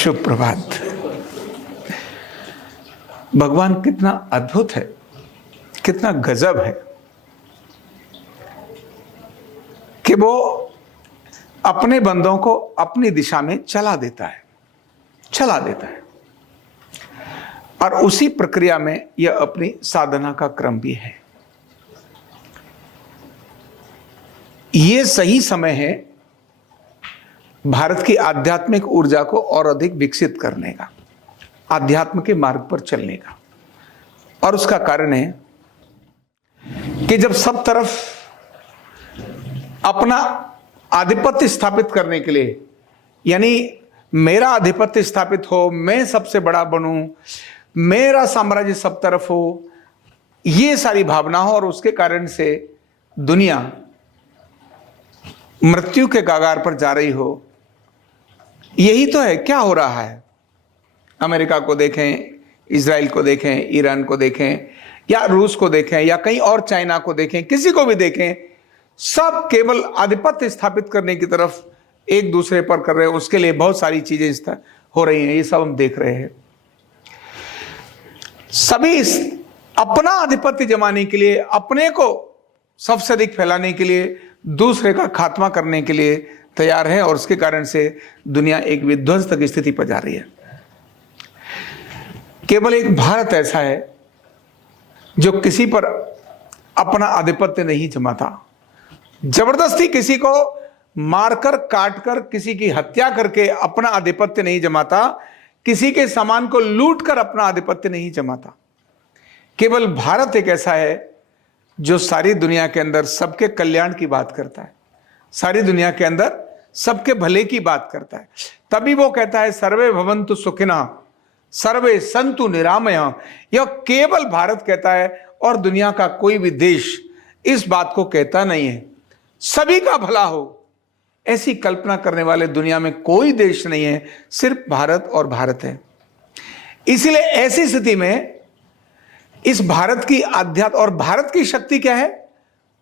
शुभ प्रभात। भगवान कितना अद्भुत है, कितना गजब है कि वो अपने बंदों को अपनी दिशा में चला देता है और उसी प्रक्रिया में यह अपनी साधना का क्रम भी है। ये सही समय है भारत की आध्यात्मिक ऊर्जा को और अधिक विकसित करने का, आध्यात्म के मार्ग पर चलने का। और उसका कारण है कि जब सब तरफ अपना आधिपत्य स्थापित करने के लिए, यानी मेरा आधिपत्य स्थापित हो, मैं सबसे बड़ा बनूं, मेरा साम्राज्य सब तरफ हो, ये सारी भावना हो और उसके कारण से दुनिया मृत्यु के कगार पर जा रही हो। यही तो है। क्या हो रहा है? अमेरिका को देखें, इजराइल को देखें, ईरान को देखें, या रूस को देखें, या कहीं और चाइना को देखें, किसी को भी देखें, सब केवल आधिपत्य स्थापित करने की तरफ एक दूसरे पर कर रहे हैं। उसके लिए बहुत सारी चीजें हो रही हैं, ये सब हम देख रहे हैं। सभी अपना आधिपत्य जमाने के लिए, अपने को सबसे अधिक फैलाने के लिए, दूसरे का खात्मा करने के लिए तैयार है और उसके कारण से दुनिया एक विध्वंस की स्थिति पर जा रही है। केवल एक भारत ऐसा है जो किसी पर अपना आधिपत्य नहीं जमाता। जबरदस्ती किसी को मारकर, काटकर, किसी की हत्या करके अपना आधिपत्य नहीं जमाता, किसी के सामान को लूटकर अपना आधिपत्य नहीं जमाता। केवल भारत एक ऐसा है जो सारी दुनिया के अंदर सबके कल्याण की बात करता है, सारी दुनिया के अंदर सबके भले की बात करता है। तभी वो कहता है सर्वे भवन्तु सुखिनः सर्वे सन्तु निरामयः। यह केवल भारत कहता है और दुनिया का कोई भी देश इस बात को कहता नहीं है। सभी का भला हो, ऐसी कल्पना करने वाले दुनिया में कोई देश नहीं है, सिर्फ भारत और भारत है। इसलिए ऐसी स्थिति में इस भारत की और भारत की शक्ति क्या है?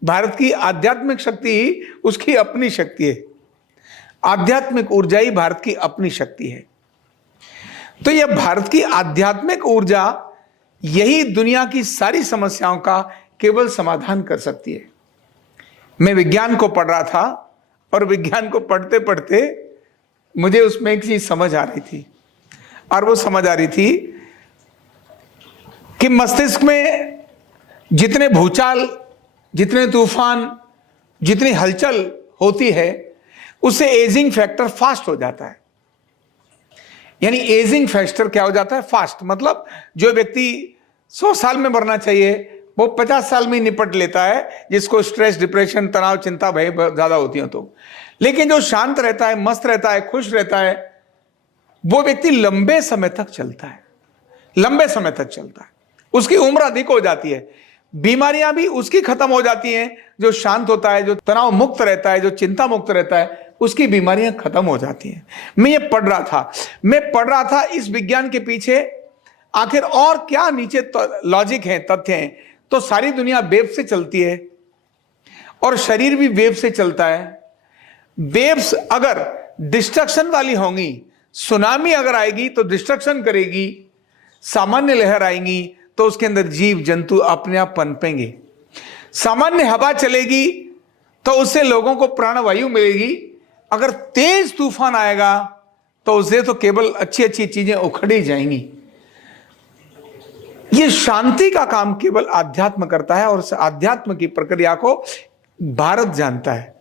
भारत की आध्यात्मिक शक्ति ही उसकी अपनी शक्ति है। आध्यात्मिक ऊर्जा ही भारत की अपनी शक्ति है। तो यह भारत की आध्यात्मिक ऊर्जा यही दुनिया की सारी समस्याओं का केवल समाधान कर सकती है। मैं विज्ञान को पढ़ रहा था और विज्ञान को पढ़ते पढ़ते मुझे उसमें एक चीज समझ आ रही थी, और वो समझ आ रही थी कि मस्तिष्क में जितने भूचाल, जितने तूफान, जितनी हलचल होती है, उससे एजिंग फैक्टर फास्ट हो जाता है। यानी एजिंग फैक्टर क्या हो जाता है? फास्ट। मतलब जो व्यक्ति 100 साल में मरना चाहिए वो 50 साल में निपट लेता है, जिसको स्ट्रेस, डिप्रेशन, तनाव, चिंता, भय ज्यादा होती है तो। लेकिन जो शांत रहता है, मस्त रहता है, खुश रहता है, वो व्यक्ति लंबे समय तक चलता है, लंबे समय तक चलता है। उसकी उम्र अधिक हो जाती है, बीमारियां भी उसकी खत्म हो जाती हैं। जो शांत होता है, जो तनाव मुक्त रहता है, जो चिंता मुक्त रहता है, उसकी बीमारियां खत्म हो जाती हैं। मैं पढ़ रहा था इस विज्ञान के पीछे आखिर और क्या नीचे लॉजिक है, तथ्य हैं। तो सारी दुनिया वेव से चलती है और शरीर भी वेव से चलता है। वेव्स अगर डिस्ट्रक्शन वाली होंगी, सुनामी अगर आएगी तो डिस्ट्रक्शन करेगी, सामान्य लहर आएंगी तो उसके अंदर जीव जंतु अपने आप पनपेंगे। सामान्य हवा चलेगी तो उससे लोगों को प्राणवायु मिलेगी। अगर तेज तूफान आएगा तो उससे तो केवल अच्छी अच्छी चीजें उखड़ी जाएंगी। ये शांति का काम केवल आध्यात्म करता है और उस आध्यात्म की प्रक्रिया को भारत जानता है,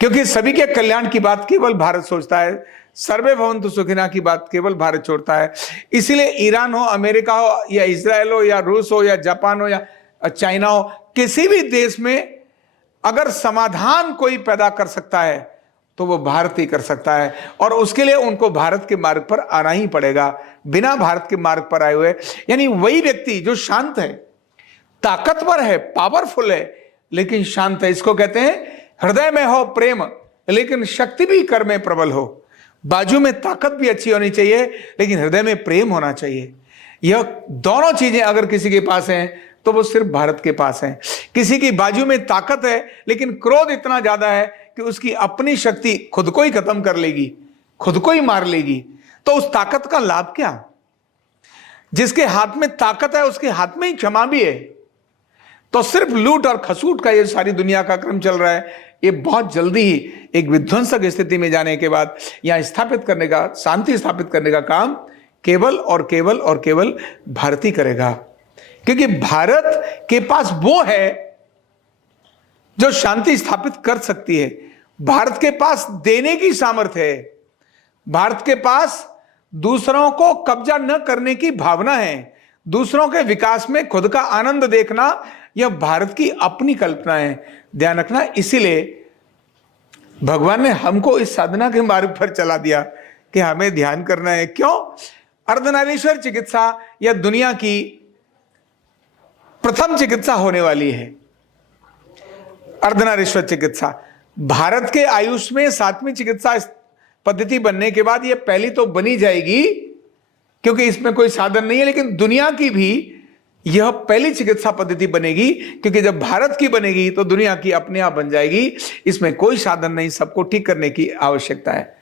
क्योंकि सभी के कल्याण की बात केवल भारत सोचता है। सर्वे भवन्तु सुखिनः की बात केवल भारत छोड़ता है। इसलिए ईरान हो, अमेरिका हो, या इजराइल हो, या रूस हो, या जापान हो, या चाइना हो, किसी भी देश में अगर समाधान कोई पैदा कर सकता है तो वो भारत ही कर सकता है। और उसके लिए उनको भारत के मार्ग पर आना ही पड़ेगा। बिना भारत के मार्ग पर आए हुए, यानी वही व्यक्ति जो शांत है, ताकतवर है, पावरफुल है, लेकिन शांत है, इसको कहते हैं हृदय में हो प्रेम लेकिन शक्ति भी कर में प्रबल हो। बाजू में ताकत भी अच्छी होनी चाहिए लेकिन हृदय में प्रेम होना चाहिए। यह दोनों चीजें अगर किसी के पास हैं तो वो सिर्फ भारत के पास हैं। किसी की बाजू में ताकत है लेकिन क्रोध इतना ज्यादा है कि उसकी अपनी शक्ति खुद को ही खत्म कर लेगी, खुद को ही मार लेगी। तो उस ताकत का लाभ क्या? जिसके हाथ में ताकत है उसके हाथ में ही क्षमा भी है। तो सिर्फ लूट और खसूट का ये सारी दुनिया का क्रम चल रहा है, ये बहुत जल्दी ही एक विध्वंसक स्थिति में जाने के बाद यहां स्थापित करने का, शांति स्थापित करने का काम केवल और केवल और केवल भारत ही करेगा। क्योंकि भारत के पास वो है जो शांति स्थापित कर सकती है। भारत के पास देने की सामर्थ्य है। भारत के पास दूसरों को कब्जा न करने की भावना है। दूसरों के विकास में खुद का आनंद देखना, यह भारत की अपनी कल्पना है। ध्यान रखना, इसीलिए भगवान ने हमको इस साधना के मार्ग पर चला दिया कि हमें ध्यान करना है। क्यों? अर्धनारीश्वर चिकित्सा यह दुनिया की प्रथम चिकित्सा होने वाली है। अर्धनारीश्वर चिकित्सा भारत के आयुष में 7वीं चिकित्सा पद्धति बनने के बाद यह पहली तो बनी जाएगी, क्योंकि इसमें कोई साधन नहीं है। लेकिन दुनिया की भी यह पहली चिकित्सा पद्धति बनेगी, क्योंकि जब भारत की बनेगी तो दुनिया की अपने आप बन जाएगी। इसमें कोई साधन नहीं, सबको ठीक करने की आवश्यकता है।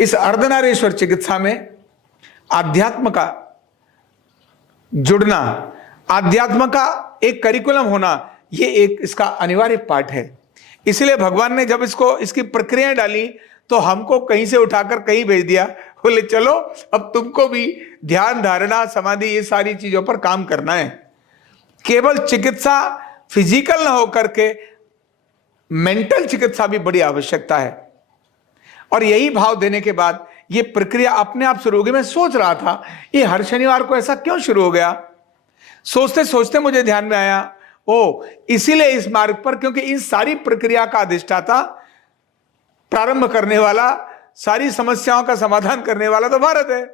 इस अर्धनारीश्वर चिकित्सा में आध्यात्म का जुड़ना, आध्यात्म का एक करिकुलम होना, यह एक इसका अनिवार्य पार्ट है। इसलिए भगवान ने जब इसकी प्रक्रियाएं डाली तो हमको कहीं से उठाकर कहीं भेज दिया। बोले चलो अब तुमको भी ध्यान, धारणा, समाधि, ये सारी चीजों पर काम करना है। केवल चिकित्सा फिजिकल ना होकर के मेंटल चिकित्सा भी बड़ी आवश्यकता है। और यही भाव देने के बाद ये प्रक्रिया अपने आप शुरू हो गई। मैं सोच रहा था ये हर शनिवार को ऐसा क्यों शुरू हो गया। सोचते सोचते मुझे ध्यान में आया, ओ इसीलिए इस मार्ग पर, क्योंकि इस सारी प्रक्रिया का अधिष्ठाता, प्रारंभ करने वाला, सारी समस्याओं का समाधान करने वाला तो भारत है।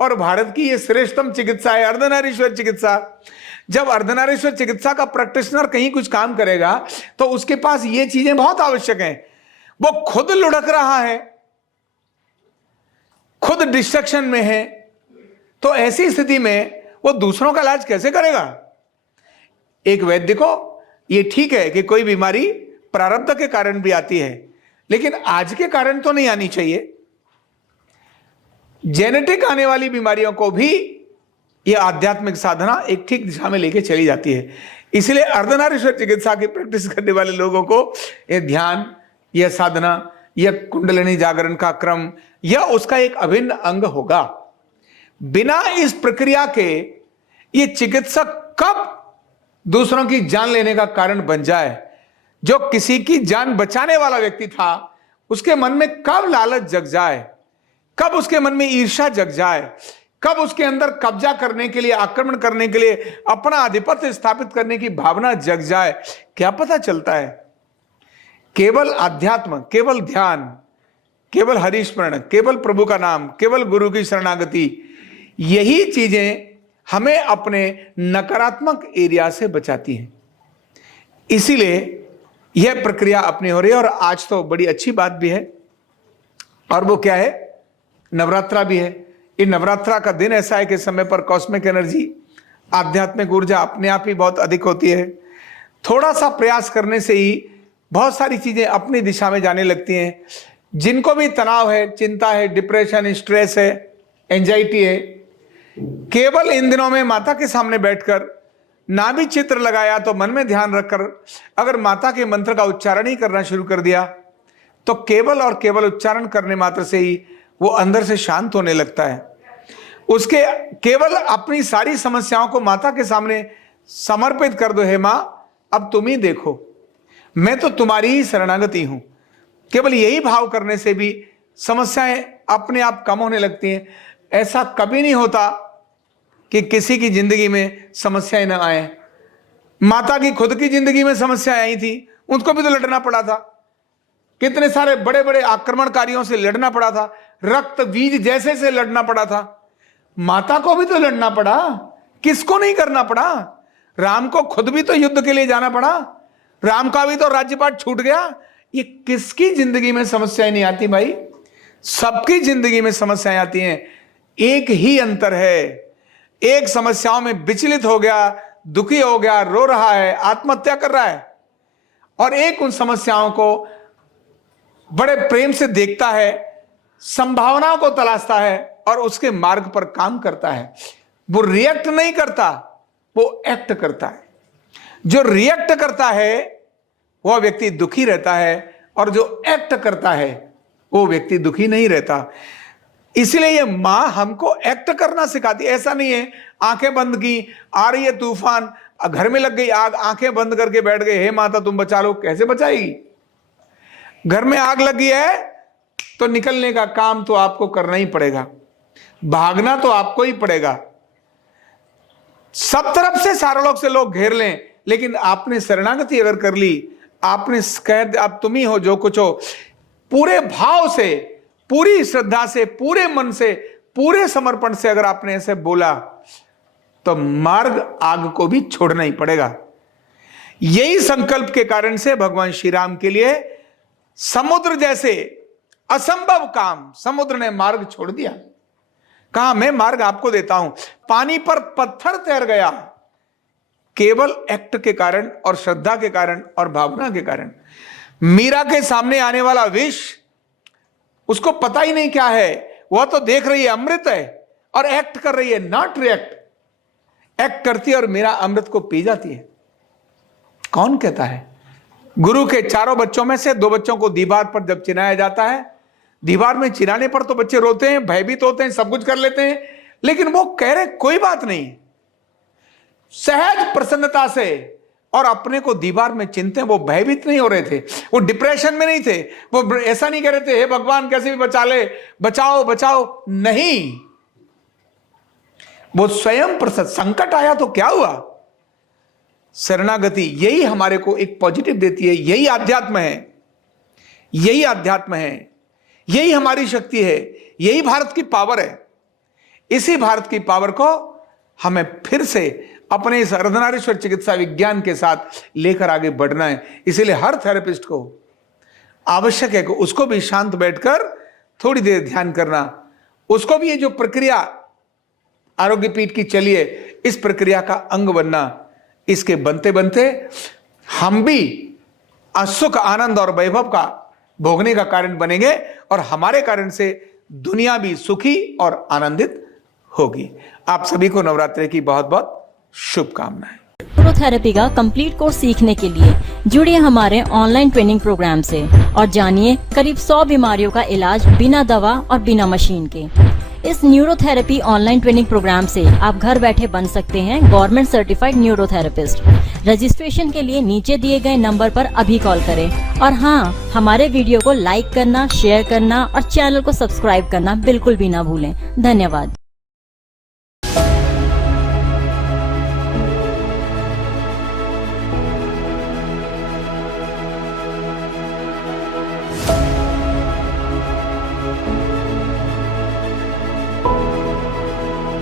और भारत की ये श्रेष्ठतम चिकित्सा है अर्धनारीश्वर चिकित्सा। जब अर्धनारीश्वर चिकित्सा का प्रैक्टिशनर कहीं कुछ काम करेगा तो उसके पास ये चीजें बहुत आवश्यक हैं। वो खुद लुढ़क रहा है, खुद डिस्ट्रक्शन में है, तो ऐसी स्थिति में वो दूसरों का इलाज कैसे करेगा? एक वैद्य को ये ठीक है कि कोई बीमारी प्रारब्ध के कारण भी आती है, लेकिन आज के कारण तो नहीं आनी चाहिए। जेनेटिक आने वाली बीमारियों को भी यह आध्यात्मिक साधना एक ठीक दिशा में लेके चली जाती है। इसलिए अर्धनारीश्वर चिकित्सा की प्रैक्टिस करने वाले लोगों को यह ध्यान, यह साधना, यह कुंडलिनी जागरण का क्रम, यह उसका एक अभिन्न अंग होगा। बिना इस प्रक्रिया के ये चिकित्सक कब दूसरों की जान लेने का कारण बन जाए। जो किसी की जान बचाने वाला व्यक्ति था उसके मन में कब लालच जग जाए, कब उसके मन में ईर्ष्या जग जाए, कब उसके अंदर कब्जा करने के लिए, आक्रमण करने के लिए, अपना आधिपत्य स्थापित करने की भावना जग जाए, क्या पता चलता है। केवल अध्यात्म, केवल ध्यान, केवल हरिस्मरण, केवल प्रभु का नाम, केवल गुरु की शरणागति, यही चीजें हमें अपने नकारात्मक एरिया से बचाती हैं। इसीलिए यह प्रक्रिया अपनी हो रही है। और आज तो बड़ी अच्छी बात भी है, और वो क्या है, नवरात्रा भी है। ये नवरात्रा का दिन ऐसा है कि समय पर कॉस्मिक एनर्जी, आध्यात्मिक ऊर्जा अपने आप ही बहुत अधिक होती है। थोड़ा सा प्रयास करने से ही बहुत सारी चीजें अपनी दिशा में जाने लगती हैं। जिनको भी तनाव है, चिंता है, डिप्रेशन, स्ट्रेस है, एंजाइटी है, केवल इन दिनों में माता के सामने बैठकर, ना भी चित्र लगाया तो मन में ध्यान रखकर अगर माता के मंत्र का उच्चारण ही करना शुरू कर दिया तो केवल और केवल उच्चारण करने मात्र से ही वो अंदर से शांत होने लगता है। उसके केवल अपनी सारी समस्याओं को माता के सामने समर्पित कर दो। हे मां, अब तुम ही देखो, मैं तो तुम्हारी ही शरणागति हूं। केवल यही भाव करने से भी समस्याएं अपने आप कम होने लगती हैं। ऐसा कभी नहीं होता कि किसी की जिंदगी में समस्याएं न आए। माता की खुद की जिंदगी में समस्याएं आई थी, उनको भी तो लड़ना पड़ा था। कितने सारे बड़े बड़े आक्रमणकारियों से लड़ना पड़ा था, रक्त बीज जैसे से लड़ना पड़ा था। माता को भी तो लड़ना पड़ा, किसको नहीं करना पड़ा। राम को खुद भी तो युद्ध के लिए जाना पड़ा, राम का भी तो राज्यपाट छूट गया। ये किसकी जिंदगी में समस्याएं नहीं आती भाई? सबकी जिंदगी में समस्याएं आती हैं। एक ही अंतर है, एक समस्याओं में विचलित हो गया, दुखी हो गया, रो रहा है, आत्महत्या कर रहा है, और एक उन समस्याओं को बड़े प्रेम से देखता है, संभावनाओं को तलाशता है और उसके मार्ग पर काम करता है। वो रिएक्ट नहीं करता, वो एक्ट करता है। जो रिएक्ट करता है वह व्यक्ति दुखी रहता है, और जो एक्ट करता है वो व्यक्ति दुखी नहीं रहता। इसलिए ये मां हमको एक्ट करना सिखाती है। ऐसा नहीं है आंखें बंद की, आ रही है तूफान, घर में लग गई आग, आंखें बंद करके बैठ गए, हे माता तुम बचा लो। कैसे बचाएगी? घर में आग लगी है तो निकलने का काम तो आपको करना ही पड़ेगा, भागना तो आपको ही पड़ेगा। सब तरफ से सारे लोग से लोग घेर लें, लेकिन आपने शरणागति अगर कर ली, आपने कह आप तुम ही हो जो कुछ हो, पूरे भाव से, पूरी श्रद्धा से, पूरे मन से, पूरे समर्पण से अगर आपने ऐसे बोला तो मार्ग आग को भी छोड़ना ही पड़ेगा। यही संकल्प के कारण से भगवान श्री राम के लिए समुद्र जैसे असंभव काम समुद्र ने मार्ग छोड़ दिया। कहा मैं मार्ग आपको देता हूं। पानी पर पत्थर तैर गया केवल एक्ट के कारण और श्रद्धा के कारण और भावना के कारण। मीरा के सामने आने वाला विष, उसको पता ही नहीं क्या है, वह तो देख रही है अमृत है और एक्ट कर रही है, नॉट रिएक्ट। एक्ट करती है और मीरा अमृत को पी जाती है। कौन कहता है? गुरु के चारों बच्चों में से 2 बच्चों को दीवार पर जब चिनाया जाता है, दीवार में चिनाने पर तो बच्चे रोते हैं, भयभीत होते हैं, सब कुछ कर लेते हैं, लेकिन वो कह रहे कोई बात नहीं, सहज प्रसन्नता से, और अपने को दीवार में चिनते हैं। वो भयभीत नहीं हो रहे थे, वो डिप्रेशन में नहीं थे, वो ऐसा नहीं कह रहे थे हे भगवान कैसे भी बचा ले, बचाओ बचाओ, नहीं। वो स्वयं प्रसन्न, संकट आया तो क्या हुआ? शरणागति यही हमारे को एक पॉजिटिव देती है। यही आध्यात्म है, यही आध्यात्म है, यही हमारी शक्ति है, यही भारत की पावर है। इसी भारत की पावर को हमें फिर से अपने इस अर्धनारीश्वर चिकित्सा विज्ञान के साथ लेकर आगे बढ़ना है। इसीलिए हर थेरेपिस्ट को आवश्यक है कि उसको भी शांत बैठकर थोड़ी देर ध्यान करना, उसको भी ये जो प्रक्रिया आरोग्य पीठ की चली है, इस प्रक्रिया का अंग बनना। इसके बनते बनते हम भी सुख, आनंद और वैभव का भोगने का कारण बनेंगे, और हमारे कारण से दुनिया भी सुखी और आनंदित होगी। आप सभी को नवरात्रि की बहुत बहुत शुभकामनाएं। न्यूरोथेरेपी का कंप्लीट कोर्स सीखने के लिए जुड़िए हमारे ऑनलाइन ट्रेनिंग प्रोग्राम से और जानिए करीब 100 बीमारियों का इलाज बिना दवा और बिना मशीन के। इस न्यूरोथेरेपी ऑनलाइन ट्रेनिंग प्रोग्राम से आप घर बैठे बन सकते हैं गवर्नमेंट सर्टिफाइड न्यूरोथेरेपिस्ट। रजिस्ट्रेशन के लिए नीचे दिए गए नंबर पर अभी कॉल करें। और हाँ, हमारे वीडियो को लाइक करना, शेयर करना और चैनल को सब्सक्राइब करना बिल्कुल भी ना भूलें। धन्यवाद।